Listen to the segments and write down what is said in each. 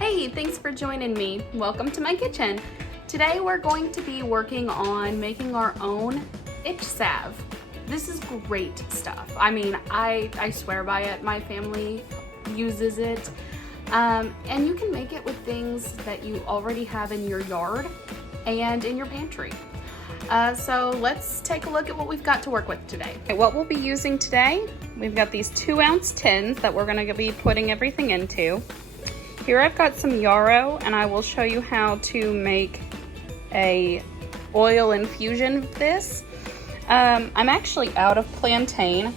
Hey, thanks for joining me. Welcome to my kitchen. Today we're going to be working on making our own itch salve. This is great stuff. I mean, I swear by it. My family uses it. And you can make it with things that you already have in your yard and in your pantry. So let's take a look at what we've got to work with today. Okay, what we'll be using today, we've got these 2-ounce tins that we're going to be putting everything into. Here I've got some yarrow, and I will show you how to make a oil infusion of this. I'm actually out of plantain,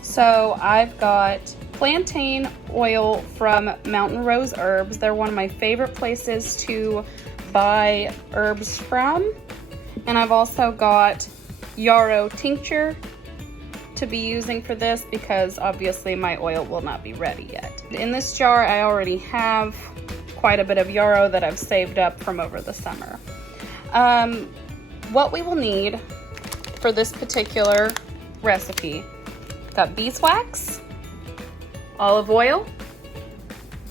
so I've got plantain oil from Mountain Rose Herbs. They're one of my favorite places to buy herbs from. And I've also got yarrow tincture to be using for this because obviously my oil will not be ready yet. In this jar I already have quite a bit of yarrow that I've saved up from over the summer. What we will need for this particular recipe, got beeswax, olive oil,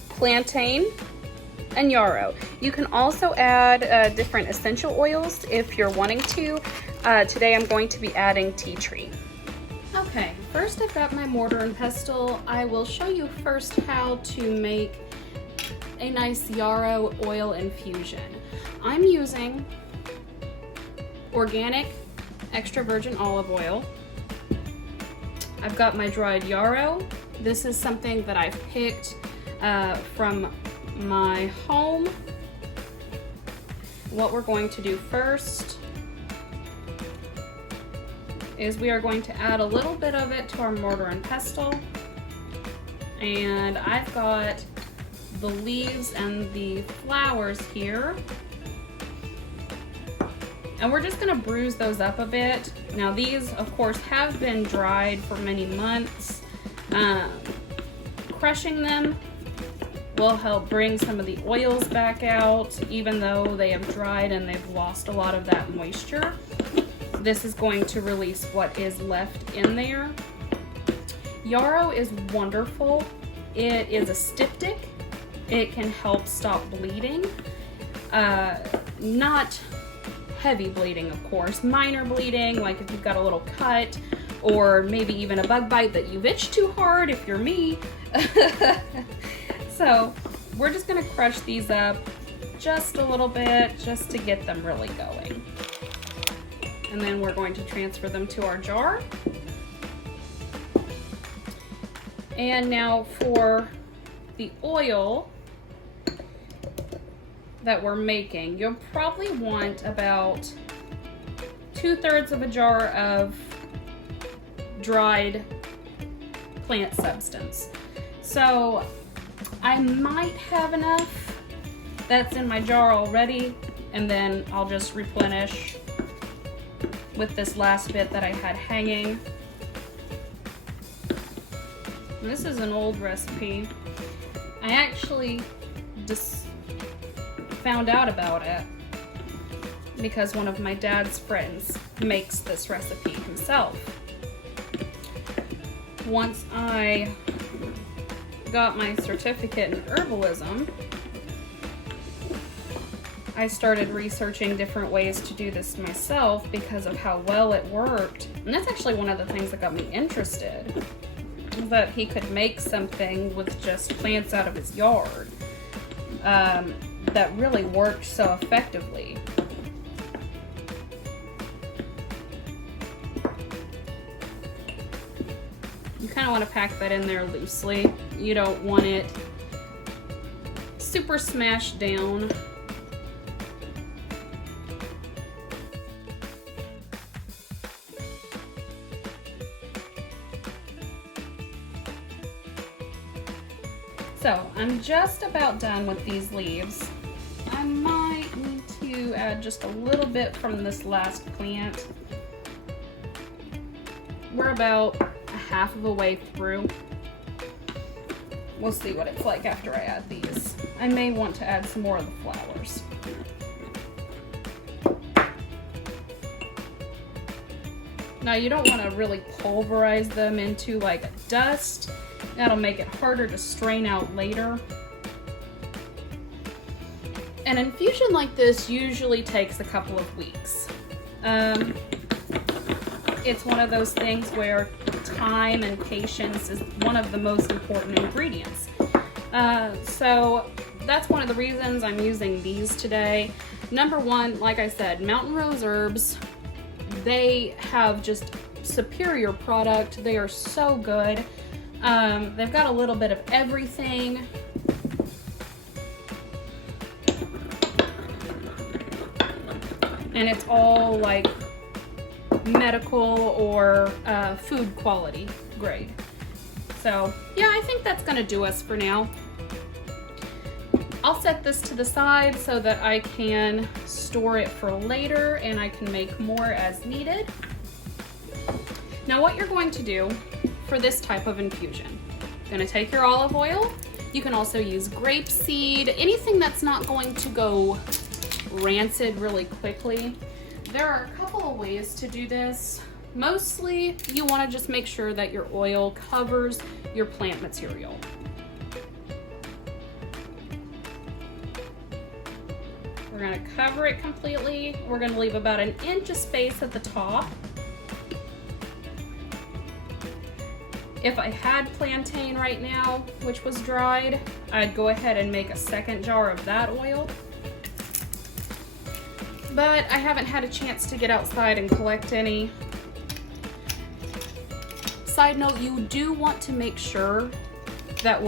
plantain, and yarrow. You can also add different essential oils if you're wanting to. Today I'm going to be adding tea tree. Okay, first I've got my mortar and pestle. I will show you first how to make a nice yarrow oil infusion. I'm using organic extra virgin olive oil. I've got my dried yarrow. This is something that I've picked from my home. What we're going to do first is we are going to add a little bit of it to our mortar and pestle, and I've got the leaves and the flowers here, and we're just going to bruise those up a bit. Now these of course have been dried for many months. Crushing them will help bring some of the oils back out, even though they have dried and they've lost a lot of that moisture. This is going to release what is left in there. Yarrow is wonderful. It is a styptic. It can help stop bleeding. Not heavy bleeding, of course. Minor bleeding, like if you've got a little cut, or maybe even a bug bite that you've itched too hard, if you're me. So we're just gonna crush these up just a little bit, just to get them really going. And then we're going to transfer them to our jar. And now for the oil that we're making, you'll probably want about 2/3 of a jar of dried plant substance. So I might have enough that's in my jar already, and then I'll just replenish with this last bit that I had hanging. And this is an old recipe. I actually just found out about it because one of my dad's friends makes this recipe himself. Once I got my certificate in herbalism, I started researching different ways to do this myself because of how well it worked. And that's actually one of the things that got me interested, that he could make something with just plants out of his yard that really worked so effectively. You kind of want to pack that in there loosely. You don't want it super smashed down. So I'm just about done with these leaves. I might need to add just a little bit from this last plant. We're about a half of a way through. We'll see what it's like after I add these. I may want to add some more of the flowers. Now you don't want to really pulverize them into like a dust. That'll make it harder to strain out later. an infusion like this usually takes a couple of weeks. It's one of those things where time and patience is one of the most important ingredients. So that's one of the reasons I'm using these today. Number one, like I said, Mountain Rose herbs, they have just superior product. They are so good. They've got a little bit of everything. And it's all like medical or food quality grade. So yeah, I think that's gonna do us for now. I'll set this to the side so that I can store it for later and I can make more as needed. Now what you're going to do for this type of infusion, you're gonna take your olive oil. You can also use grapeseed, anything that's not going to go rancid really quickly. There are a couple of ways to do this. Mostly you want to just make sure that your oil covers your plant material. We're going to cover it completely. We're going to leave about an inch of space at the top. If I had plantain right now, which was dried, I'd go ahead and make a second jar of that oil. But I haven't had a chance to get outside and collect any. Side note, you do want to make sure that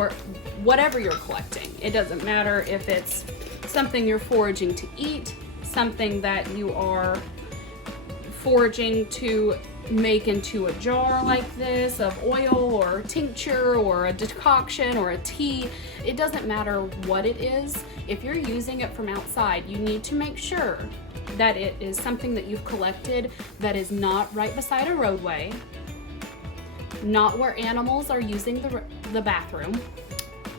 whatever you're collecting, it doesn't matter if it's something you're foraging to eat, something that you are foraging to make into a jar like this of oil or tincture or a decoction or a tea. It doesn't matter what it is. If you're using it from outside, you need to make sure that it is something that you've collected that is not right beside a roadway, not where animals are using the bathroom,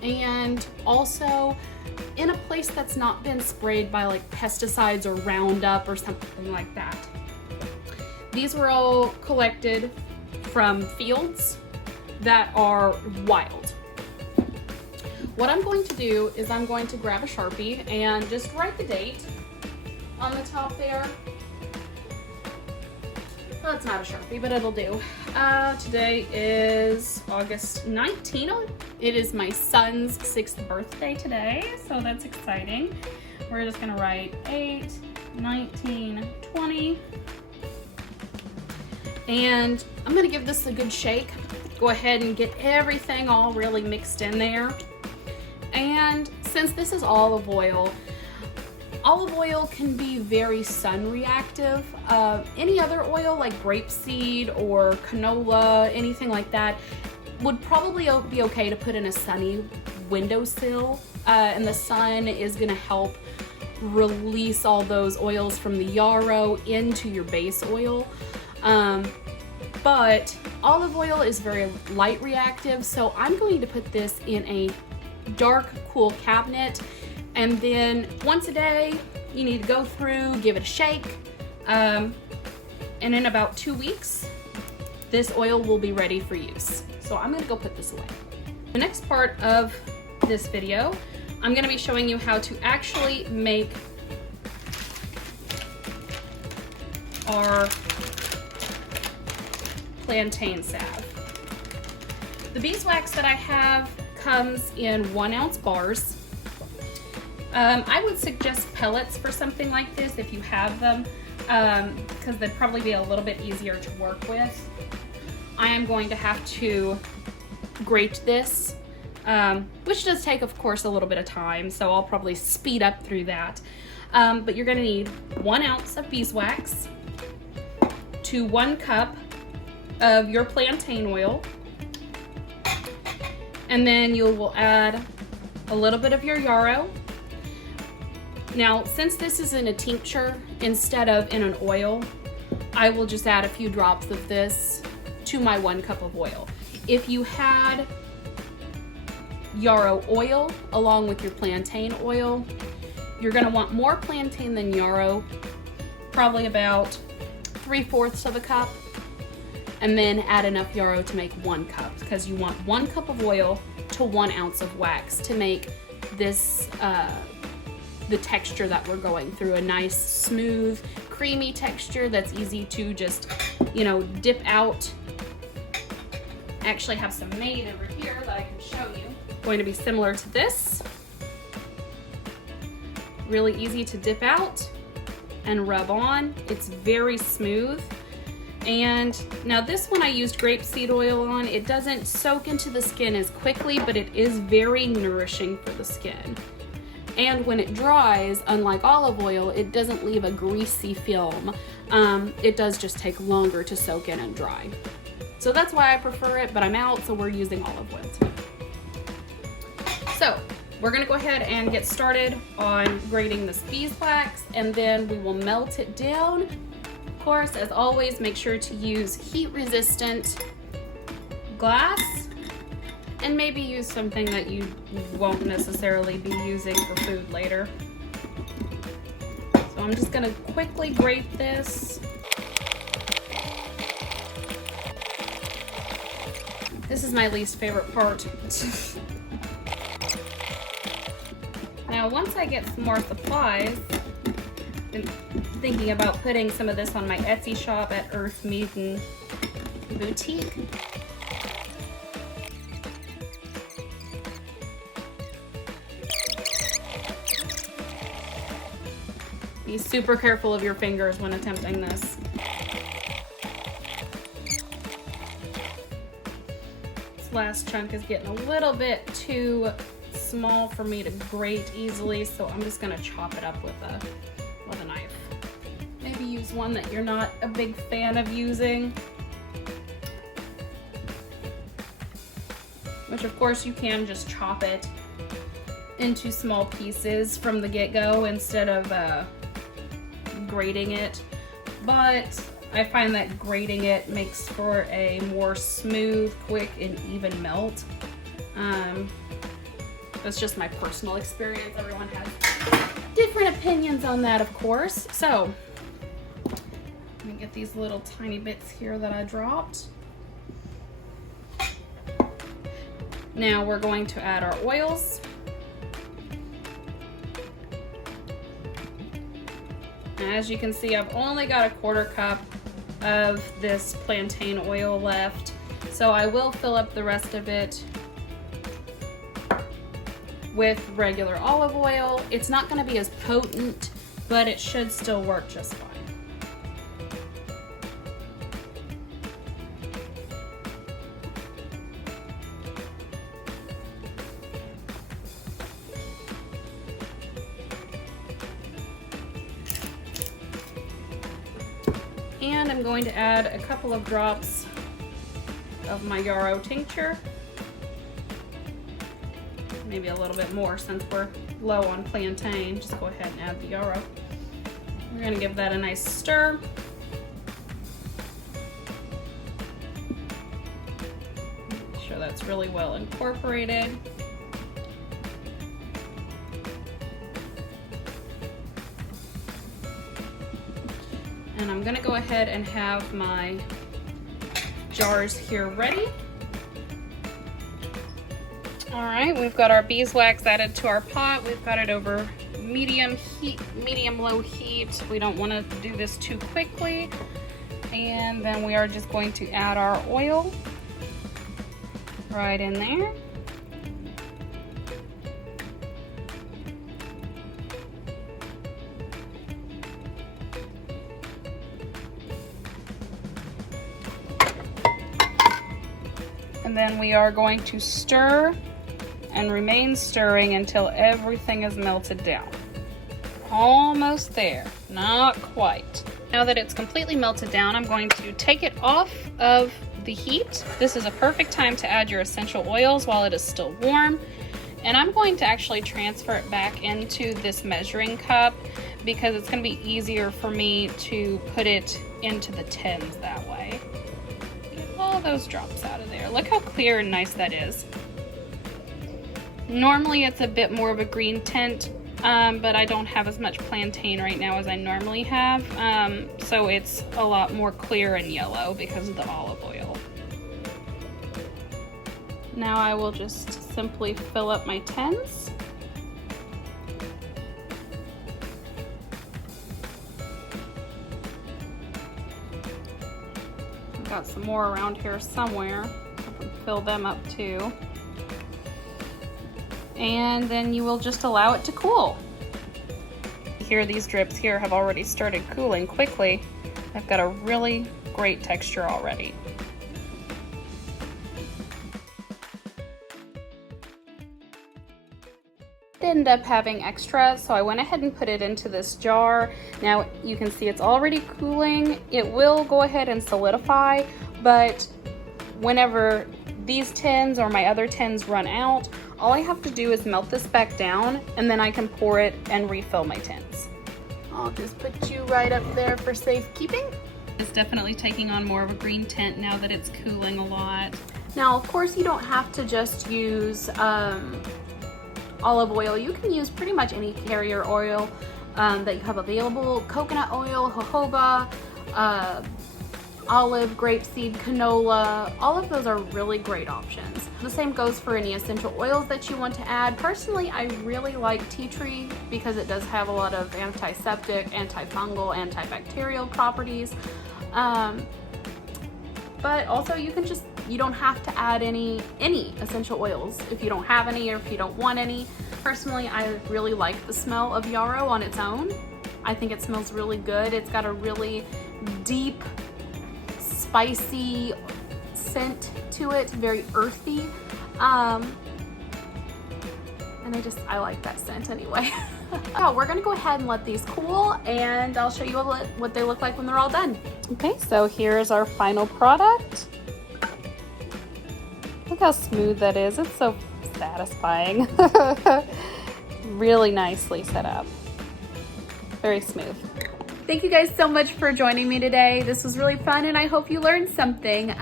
and also in a place that's not been sprayed by like pesticides or Roundup or something like that. These were all collected from fields that are wild. What I'm going to do is I'm going to grab a Sharpie and just write the date on the top there. Well, it's not a Sharpie, but it'll do. Today is August 19th. It is my son's 6th birthday today, so that's exciting. We're just gonna write 8, 19, 20. And I'm gonna give this a good shake. Go ahead and get everything all really mixed in there. And since this is olive oil can be very sun reactive. Any other oil like grapeseed or canola, anything like that, would probably be okay to put in a sunny windowsill. And the sun is gonna help release all those oils from the yarrow into your base oil. But olive oil is very light reactive, so I'm going to put this in a dark, cool cabinet. And then once a day, you need to go through, give it a shake. And in about 2 weeks, this oil will be ready for use. So I'm gonna go put this away. The next part of this video, I'm gonna be showing you how to actually make our plantain salve. The beeswax that I have comes in 1 ounce bars. I would suggest pellets for something like this if you have them, because they'd probably be a little bit easier to work with. I am going to have to grate this, which does take, of course, a little bit of time, so I'll probably speed up through that. But you're going to need 1 ounce of beeswax to 1 cup of your plantain oil, and then you will add a little bit of your yarrow. Now, since this is in a tincture instead of in an oil, I will just add a few drops of this to my 1 cup of oil. If you had yarrow oil along with your plantain oil, you're gonna want more plantain than yarrow, probably about 3/4 of a cup, and then add enough yarrow to make 1 cup, because you want 1 cup of oil to 1 ounce of wax to make this the texture that we're going through. A nice, smooth, creamy texture that's easy to just, you know, dip out. I actually have some made over here that I can show you. Going to be similar to this. Really easy to dip out and rub on. It's very smooth. And now this one I used grapeseed oil on. It doesn't soak into the skin as quickly, but it is very nourishing for the skin. And when it dries, unlike olive oil, it doesn't leave a greasy film. It does just take longer to soak in and dry. So that's why I prefer it, but I'm out, so we're using olive oil today. So we're gonna go ahead and get started on grating this beeswax, and then we will melt it down. Of course, as always, make sure to use heat-resistant glass, and maybe use something that you won't necessarily be using for food later. So I'm just gonna quickly grate this. This is my least favorite part. Now, once I get some more supplies, I'm thinking about putting some of this on my Etsy shop at Earth Maiden Boutique. Be super careful of your fingers when attempting this. This last chunk is getting a little bit too small for me to grate easily, so I'm just gonna chop it up with a knife. Maybe use one that you're not a big fan of using. Which of course you can just chop it into small pieces from the get-go instead of grating it, but I find that grating it makes for a more smooth, quick, and even melt. That's just my personal experience. Everyone has different opinions on that, of course. So let me get these little tiny bits here that I dropped. Now we're going to add our oils. As you can see, I've only got a 1/4 cup of this plantain oil left, so I will fill up the rest of it with regular olive oil. It's not going to be as potent, but it should still work just fine. And I'm going to add a couple of drops of my Yarrow tincture. Maybe a little bit more since we're low on plantain. Just go ahead and add the Yarrow. We're going to give that a nice stir. Make sure that's really well incorporated. And I'm gonna go ahead and have my jars here ready. All right, we've got our beeswax added to our pot. We've got it over medium heat, medium-low heat. We don't want to do this too quickly. And then we are just going to add our oil right in there. And then we are going to stir and remain stirring until everything is melted down. Almost there, not quite. Now that it's completely melted down, I'm going to take it off of the heat. This is a perfect time to add your essential oils while it is still warm. And I'm going to actually transfer it back into this measuring cup because it's going to be easier for me to put it into the tins that way. Get all those drops out of there. Look how clear and nice that is. Normally it's a bit more of a green tint, but I don't have as much plantain right now as I normally have, so it's a lot more clear and yellow because of the olive oil. Now I will just simply fill up my tins. got some more around here somewhere. I can fill them up too. And then you will just allow it to cool. Here, these drips here have already started cooling quickly. I've got a really great texture already. Ended up having extra, so I went ahead and put it into this jar. Now you can see it's already cooling. It will go ahead and solidify, but whenever these tins or my other tins run out, all I have to do is melt this back down, and then I can pour it and refill my tins. I'll just put you right up there for safekeeping. It's definitely taking on more of a green tint now that it's cooling a lot. Now, of course, you don't have to just use olive oil. You can use pretty much any carrier oil that you have available. Coconut oil, jojoba, olive, grapeseed, canola, all of those are really great options. The same goes for any essential oils that you want to add. Personally, I really like tea tree because it does have a lot of antiseptic, antifungal, antibacterial properties. But also you don't have to add any essential oils if you don't have any or if you don't want any. Personally, I really like the smell of yarrow on its own. I think it smells really good. It's got a really deep, spicy scent to it, very earthy. And I like that scent anyway. Oh, we're gonna go ahead and let these cool, and I'll show you what they look like when they're all done. Okay, so here's our final product. Look how smooth that is. It's so satisfying. Really nicely set up. Very smooth. Thank you guys so much for joining me today. This was really fun, and I hope you learned something.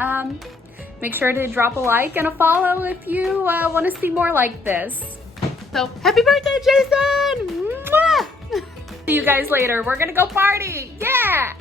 Make sure to drop a like and a follow if you want to see more like this. So, happy birthday, Jason! Mwah! See you guys later. We're gonna go party. Yeah!